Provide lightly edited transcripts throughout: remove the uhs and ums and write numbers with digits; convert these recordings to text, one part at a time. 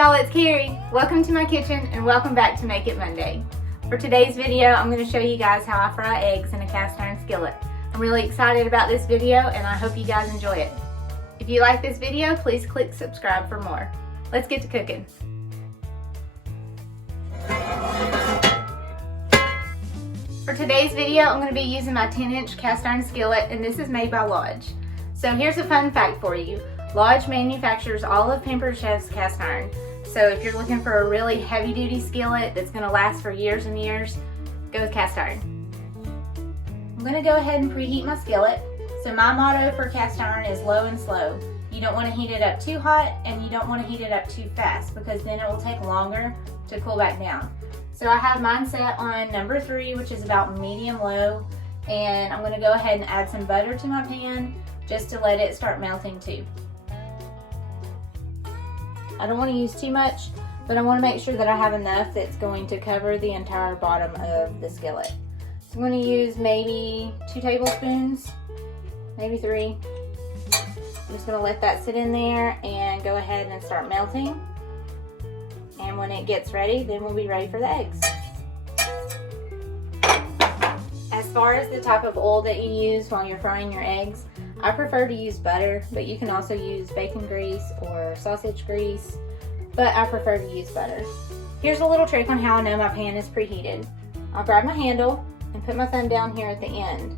y'all, it's Carrie. Welcome to my kitchen and welcome back to Make It Monday. For today's video, I'm going to show you guys how I fry eggs in a cast iron skillet. I'm really excited about this video and I hope you guys enjoy it. If you like this video, please click subscribe for more. Let's get to cooking. For today's video, I'm going to be using my 10-inch cast iron skillet, and this is made by Lodge. So here's a fun fact for you. Lodge manufactures all of Pampered Chef's cast iron. So if you're looking for a really heavy duty skillet that's going to last for years and years, go with cast iron. I'm going to go ahead and preheat my skillet. So my motto for cast iron is low and slow. You don't want to heat it up too hot and you don't want to heat it up too fast because then it will take longer to cool back down. So I have mine set on number 3, which is about medium low, and I'm going to go ahead and add some butter to my pan just to let it start melting too. I don't want to use too much, but I want to make sure that I have enough that's going to cover the entire bottom of the skillet. So I'm going to use maybe 2 tablespoons, maybe 3. I'm just going to let that sit in there and go ahead and start melting. And when it gets ready, then we'll be ready for the eggs. As far as the type of oil that you use while you're frying your eggs, I prefer to use butter, but you can also use bacon grease or sausage grease, but I prefer to use butter. Here's a little trick on how I know my pan is preheated. I'll grab my handle and put my thumb down here at the end.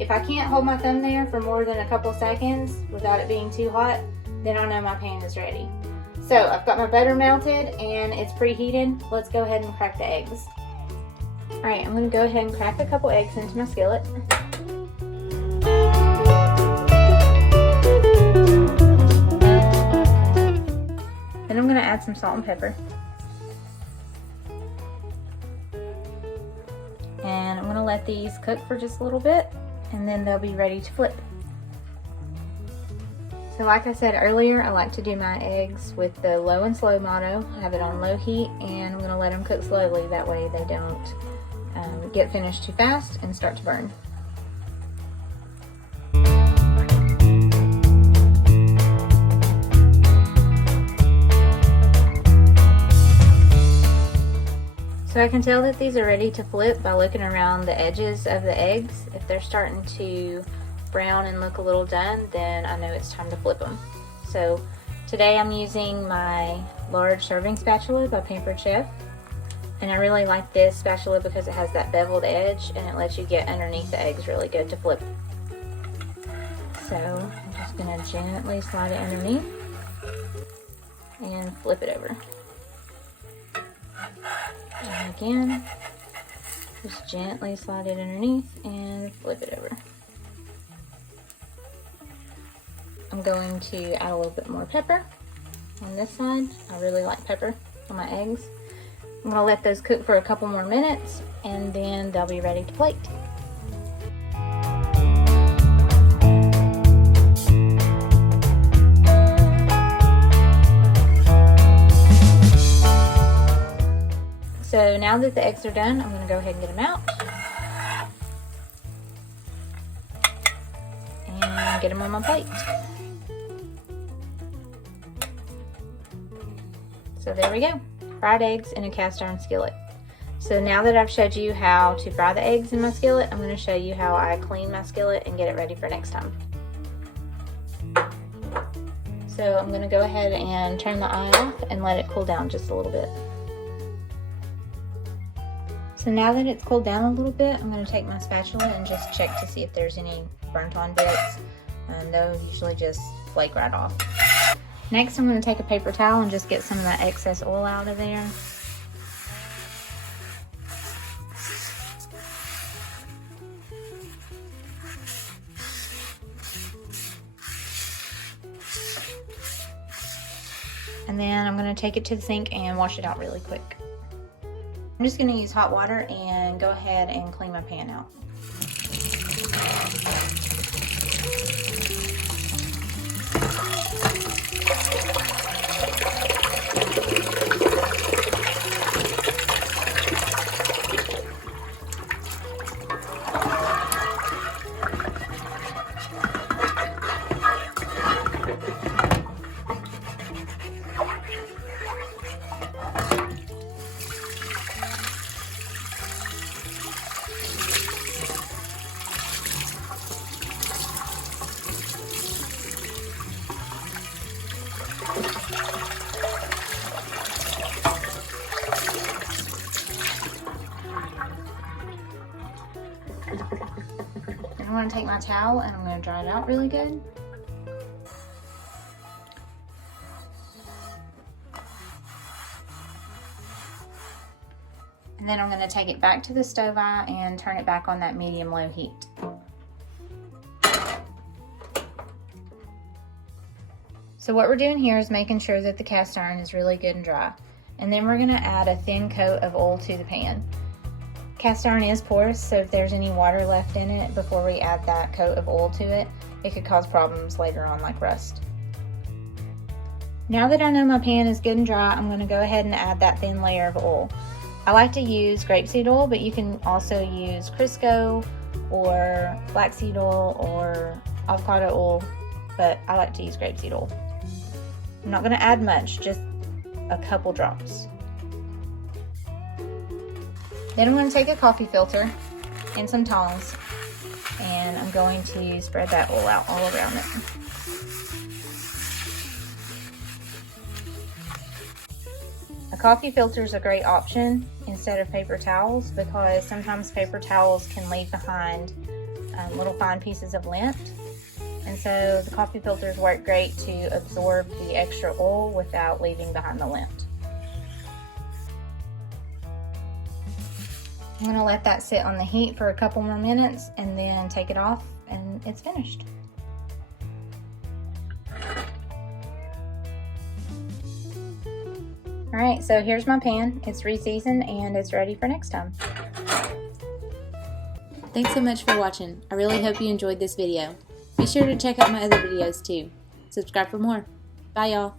If I can't hold my thumb there for more than a couple seconds without it being too hot, then I know my pan is ready. So I've got my butter melted and it's preheated. Let's go ahead and crack the eggs. Alright, I'm going to go ahead and crack a couple eggs into my skillet. Then I'm going to add some salt and pepper. And I'm going to let these cook for just a little bit and then they'll be ready to flip. So like I said earlier, I like to do my eggs with the low and slow motto. I have it on low heat and I'm going to let them cook slowly. That way they don't get finished too fast and start to burn. So I can tell that these are ready to flip by looking around the edges of the eggs. If they're starting to brown and look a little done, then I know it's time to flip them. So today I'm using my large serving spatula by Pampered Chef, and I really like this spatula because it has that beveled edge and it lets you get underneath the eggs really good to flip. So I'm just going to gently slide it underneath and flip it over. And again, just gently slide it underneath and flip it over. I'm going to add a little bit more pepper on this side. I really like pepper on my eggs. I'm going to let those cook for a couple more minutes and then they'll be ready to plate. So now that the eggs are done, I'm going to go ahead and get them out and get them on my plate. So there we go, fried eggs in a cast iron skillet. So now that I've showed you how to fry the eggs in my skillet, I'm going to show you how I clean my skillet and get it ready for next time. So I'm going to go ahead and turn the eye off and let it cool down just a little bit. So now that it's cooled down a little bit, I'm going to take my spatula and just check to see if there's any burnt on bits. And they'll usually just flake right off. Next, I'm going to take a paper towel and just get some of that excess oil out of there. And then I'm going to take it to the sink and wash it out really quick. I'm just going to use hot water and go ahead and clean my pan out. going to take my towel and I'm going to dry it out really good. And then I'm going to take it back to the stove eye and turn it back on that medium-low heat. So what we're doing here is making sure that the cast iron is really good and dry. And then we're going to add a thin coat of oil to the pan. Cast iron is porous, so if there's any water left in it before we add that coat of oil to it, it could cause problems later on like rust. Now that I know my pan is good and dry, I'm going to go ahead and add that thin layer of oil. I like to use grapeseed oil, but you can also use Crisco or flaxseed oil or avocado oil, but I like to use grapeseed oil. I'm not going to add much, just a couple drops. Then I'm going to take a coffee filter and some tongs, and I'm going to spread that oil out all around it. A coffee filter is a great option instead of paper towels, because sometimes paper towels can leave behind little fine pieces of lint. And so the coffee filters work great to absorb the extra oil without leaving behind the lint. I'm going to let that sit on the heat for a couple more minutes and then take it off, and it's finished. Alright, so here's my pan. It's re-seasoned and it's ready for next time. Thanks so much for watching. I really hope you enjoyed this video. Be sure to check out my other videos too. Subscribe for more. Bye y'all.